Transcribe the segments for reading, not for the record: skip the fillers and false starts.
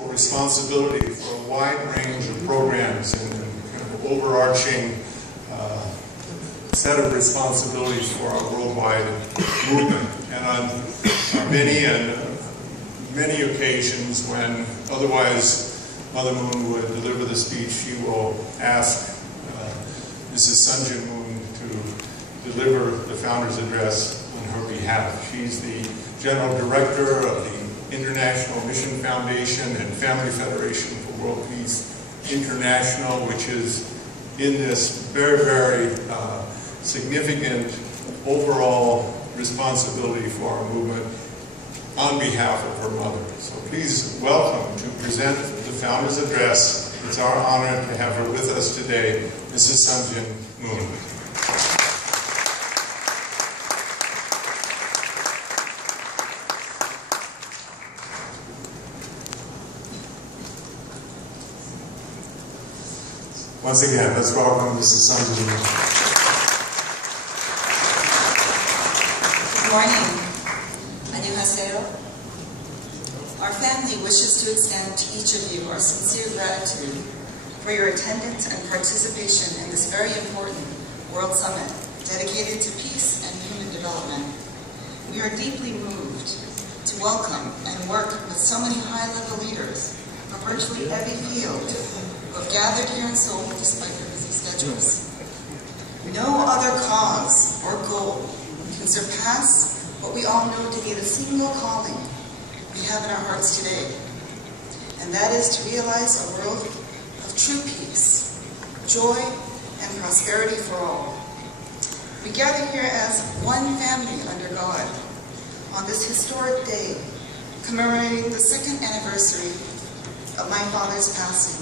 responsibility for a wide range of programs and kind of overarching set of responsibilities for our worldwide movement. And on many occasions when otherwise Mother Moon would deliver the speech, she will ask Mrs. Sunjin Moon to deliver the Founder's Address on her behalf. She's the General Director of the International Mission Foundation and Family Federation for World Peace International, which is in this very, very significant overall responsibility for our movement on behalf of her mother. So please welcome to present the Founder's Address. It's our honor to have her with us today, Mrs. Sunjin Moon. Once again, let's welcome Mrs. Sunjin Moon. Good morning. Annyeonghaseyo. Our family wishes to extend to each of you our sincere gratitude for your attendance and participation in this very important World Summit dedicated to peace and human development. We are deeply moved to welcome and work with so many high-level leaders from virtually every field who have gathered here in Seoul despite their busy schedules. No other cause or goal can surpass what we all know to be the single calling we have in our hearts today, and that is to realize a world of true peace, joy, and prosperity for all. We gather here as one family under God on this historic day, commemorating the 2nd anniversary of my father's passing.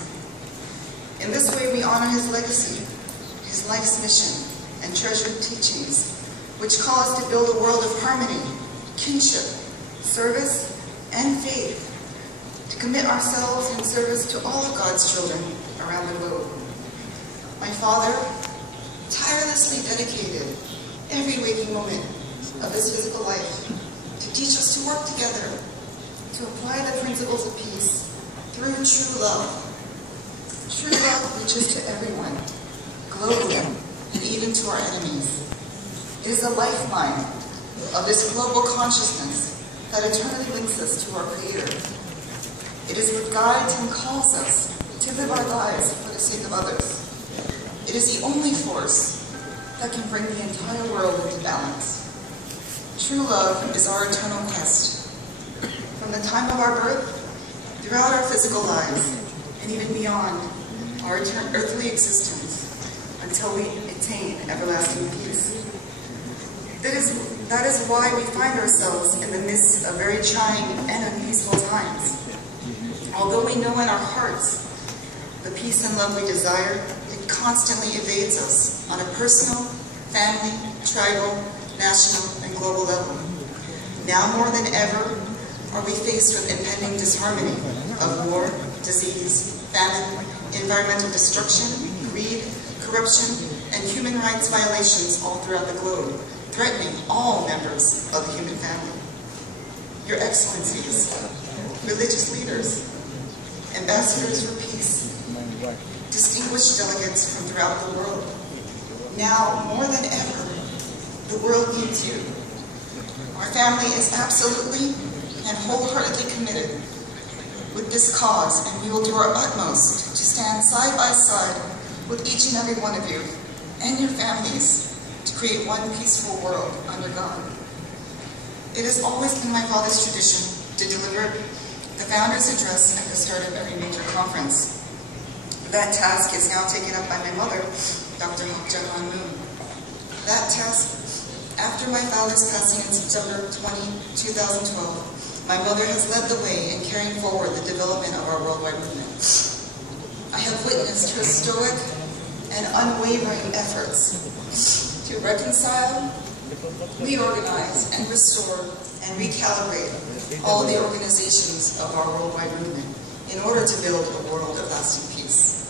In this way, we honor his legacy, his life's mission, and treasured teachings, which call us to build a world of harmony, kinship, service, and faith, to commit ourselves in service to all of God's children around the globe. My father tirelessly dedicated every waking moment of his physical life to teach us to work together, to apply the principles of peace through true love. True love reaches to everyone, globally, and even to our enemies. It is the lifeline of this global consciousness that eternally links us to our Creator. It is what guides and calls us to live our lives for the sake of others. It is the only force that can bring the entire world into balance. True love is our eternal quest. From the time of our birth, throughout our physical lives, and even beyond our earthly existence, until we attain everlasting peace. That is why we find ourselves in the midst of very trying and unpeaceful times. Although we know in our hearts the peace and love we desire, it constantly evades us on a personal, family, tribal, national, and global level. Now more than ever are we faced with impending disharmony of war, disease, famine, environmental destruction, greed, corruption, and human rights violations all throughout the globe, threatening all members of the human family. Your Excellencies, religious leaders, ambassadors for peace, distinguished delegates from throughout the world, now more than ever, the world needs you. Our family is absolutely and wholeheartedly committed with this cause, and we will do our utmost to stand side by side with each and every one of you and your families to create one peaceful world under God. It has always been my father's tradition to deliver the Founder's Address at the start of every major conference. That task is now taken up by my mother, Dr. Jahan Moon. That task, after my father's passing in September 2012, my mother has led the way in carrying forward the development of our worldwide movement. I have witnessed her stoic and unwavering efforts to reconcile, reorganize, and restore and recalibrate all the organizations of our worldwide movement in order to build a world of lasting peace.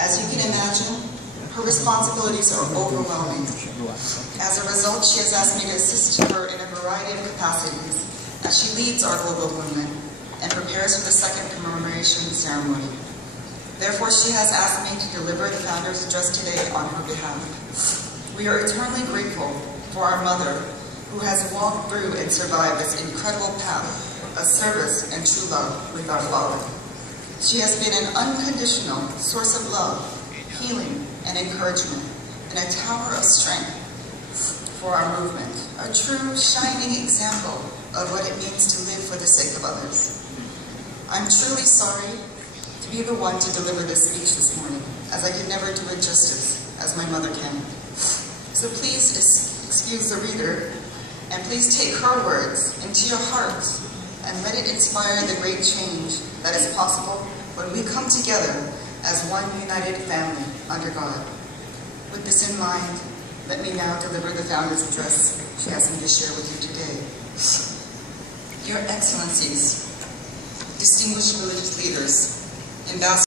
As you can imagine, her responsibilities are overwhelming. As a result, she has asked me to assist her in a variety of capacities as she leads our global movement and prepares for the second commemoration inauguration ceremony. Therefore, she has asked me to deliver the Founders Address today on her behalf. We are eternally grateful for our mother, who has walked through and survived this incredible path of service and true love with our Father. She has been an unconditional source of love, healing, and encouragement, and a tower of strength for our movement, a true shining example of what it means to live for the sake of others. I'm truly sorry to be the one to deliver this speech this morning, as I could never do it justice as my mother can. So please excuse the reader, and please take her words into your hearts and let it inspire the great change that is possible when we come together as one united family under God. With this in mind, let me now deliver the Founders Address she asked me to share with you today. Your Excellencies, distinguished religious leaders, ambassadors,